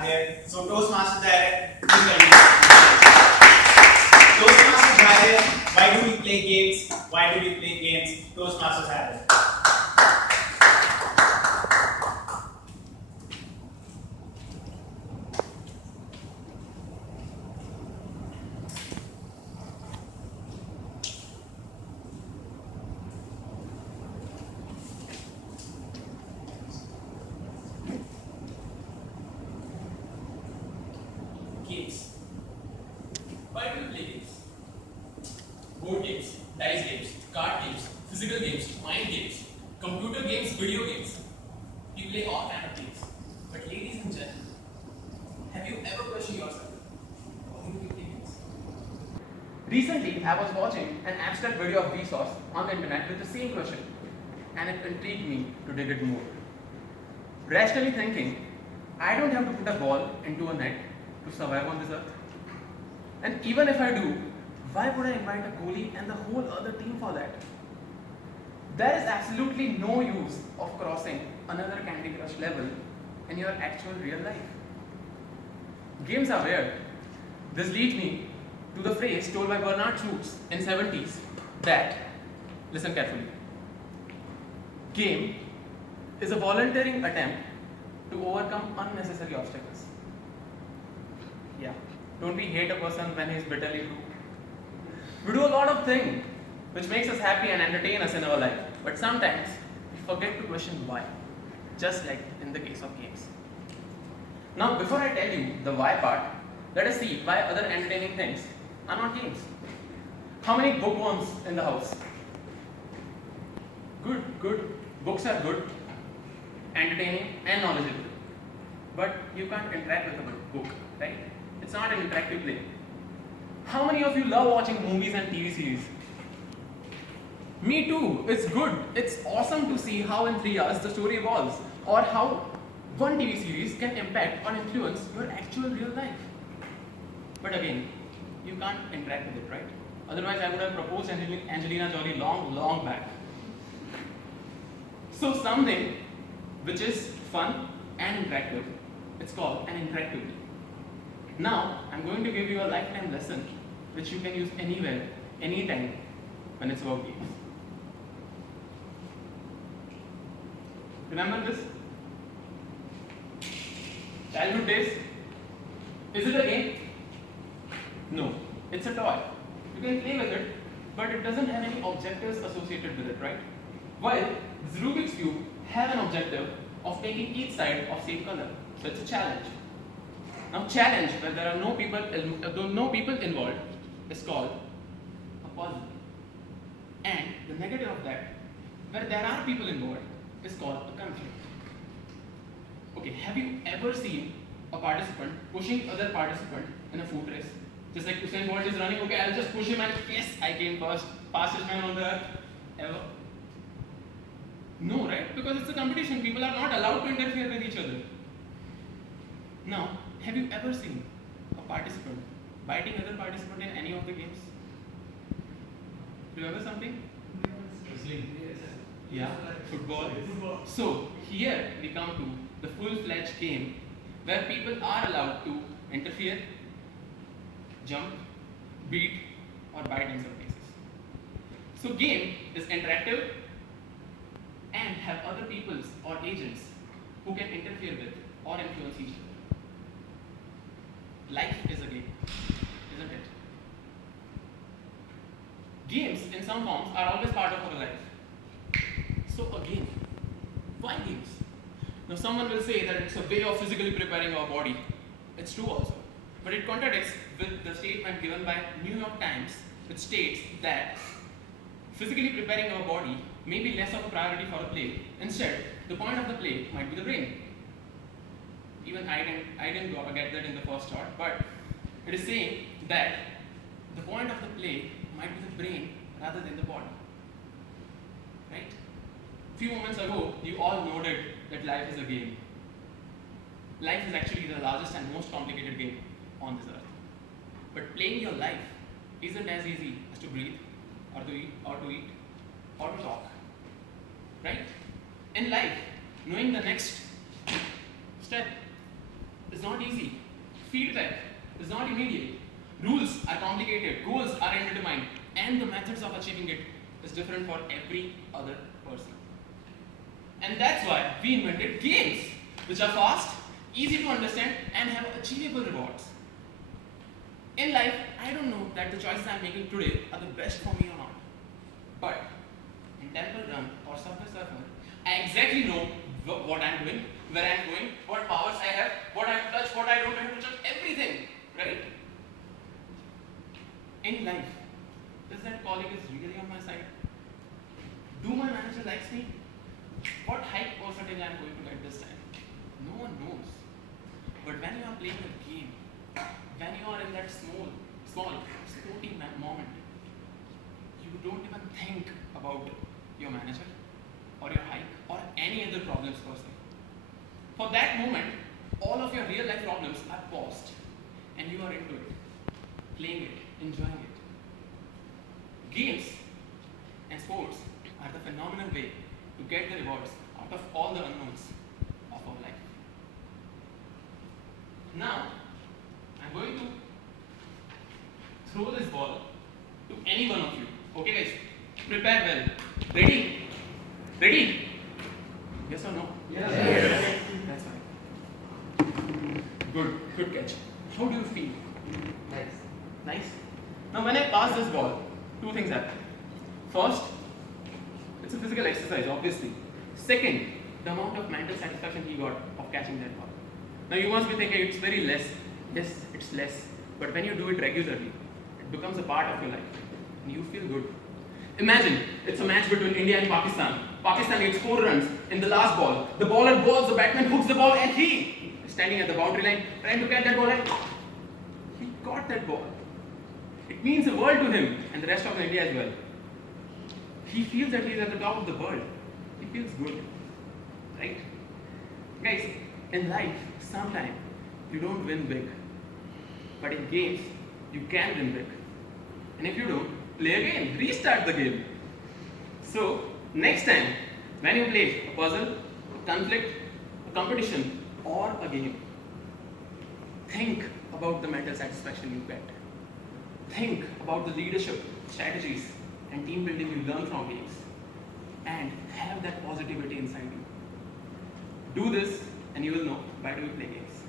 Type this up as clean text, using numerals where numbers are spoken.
here. So Toastmasters Direct, please let me Toastmasters Direct, why do we play games? Why do we play games? Toastmasters Direct. Games. Why do we play games? Board games, dice games, card games, physical games, mind games, computer games, video games. We play all kind of games. But ladies and gentlemen, have you ever questioned yourself? Why do we play games? Recently, I was watching an abstract video of Vsauce on the internet with the same question, and it intrigued me to dig it more. Rationally thinking, I don't have to put a ball into a net to survive on this earth. And even if I do, why would I invite a goalie and the whole other team for that? There is absolutely no use of crossing another Candy Crush level in your actual real life. Games are weird. This leads me to the phrase told by Bernard Schultz in 70s that, listen carefully, game is a volunteering attempt to overcome unnecessary obstacles. Yeah, don't we hate a person when he is bitterly true? We do a lot of things which makes us happy and entertain us in our life, but sometimes we forget to question why, just like in the case of games. Now, before I tell you the why part, let us see why other entertaining things are not games. How many bookworms in the house? Good, good. Books are good, entertaining, and knowledgeable. But you can't interact with a book, right? It's not an interactive play. How many of you love watching movies and TV series? Me too. It's good. It's awesome to see how in 3 hours the story evolves, or how one TV series can impact or influence your actual real life. But again, you can't interact with it, right? Otherwise, I would have proposed Angelina Jolie long back. So something which is fun and interactive, it's called an interactive play. Now, I'm going to give you a lifetime lesson which you can use anywhere, anytime when it's about games. Remember this? Childhood days? Is it a game? No, it's a toy. You can play with it, but it doesn't have any objectives associated with it, right? While this Rubik's Cube have an objective of making each side of same color. So it's a challenge. Now challenge where there are no people involved is called a puzzle. And the negative of that, where there are people involved, is called a conflict. Okay, have you ever seen a participant pushing other participant in a foot race? Just like Usain Bolt is running, okay, I'll just push him and yes, I came first, fastest man on the earth ever. No, right? Because it's a competition, people are not allowed to interfere with each other. Now, have you ever seen a participant biting other participant in any of the games? Remember something? Yeah, football. So, here we come to the full-fledged game where people are allowed to interfere, jump, beat, or bite in some cases. So, game is interactive and have other peoples or agents who can interfere with or influence each other. Life is a game, isn't it? Games in some forms are always part of our life. So again, why games? Now someone will say that it's a way of physically preparing our body. It's true also. But it contradicts with the statement given by New York Times, which states that physically preparing our body may be less of a priority for a play. Instead, the point of the play might be the brain. Even I didn't get that in the first thought, but it is saying that the point of the play might be the brain rather than the body. Right? A few moments ago, you all noted that life is a game. Life is actually the largest and most complicated game on this earth. But playing your life isn't as easy as to breathe, or to eat, or to talk. Right? In life, knowing the next step is is not easy. Feedback is not immediate. Rules are complicated. Goals are indeterminate. And the methods of achieving it is different for every other person. And that's why we invented games, which are fast, easy to understand, and have achievable rewards. In life, I don't know that the choices I'm making today are the best for me or not. But in Temple Run or Subway Surfer, I exactly know what I'm doing, where I'm going, what powers I have, what I have to touch, what I don't have to touch, everything. Right? In life, is that colleague is really on my side? Do my manager likes me? What hike percentage I'm going to get this time? No one knows. But when you are playing a game, when you are in that small sporty moment, you don't even think about your manager or your hike or any other problems per se. For that moment, all of your real life problems are paused and you are into it, playing it, enjoying it. Games and sports are the phenomenal way to get the rewards out of all the unknowns of our life. Now, I'm going to throw this ball to any one of you. Okay, guys? Prepare well. Ready? Ready? Yes or no? Yes. That's fine. Good catch. How do you feel? Nice? Now, when I pass this ball, two things happen. First, it's a physical exercise, obviously. Second, the amount of mental satisfaction he got of catching that ball. Now, you must be thinking it's very less. Yes, it's less. But when you do it regularly, it becomes a part of your life. And you feel good. Imagine it's a match between India and Pakistan. Pakistan needs 4 runs in the last ball. The bowler balls, the batsman hooks the ball, and he is standing at the boundary line trying to catch that ball. And he caught that ball. It means the world to him and the rest of India as well. He feels that he is at the top of the world. He feels good. Right? Guys, in life, sometimes you don't win big. But in games, you can win big. And if you don't, play again. Restart the game. So, next time, when you play a puzzle, a conflict, a competition, or a game, think about the mental satisfaction you get. Think about the leadership, strategies, and team building you learn from games. And have that positivity inside you. Do this, and you will know why do we play games.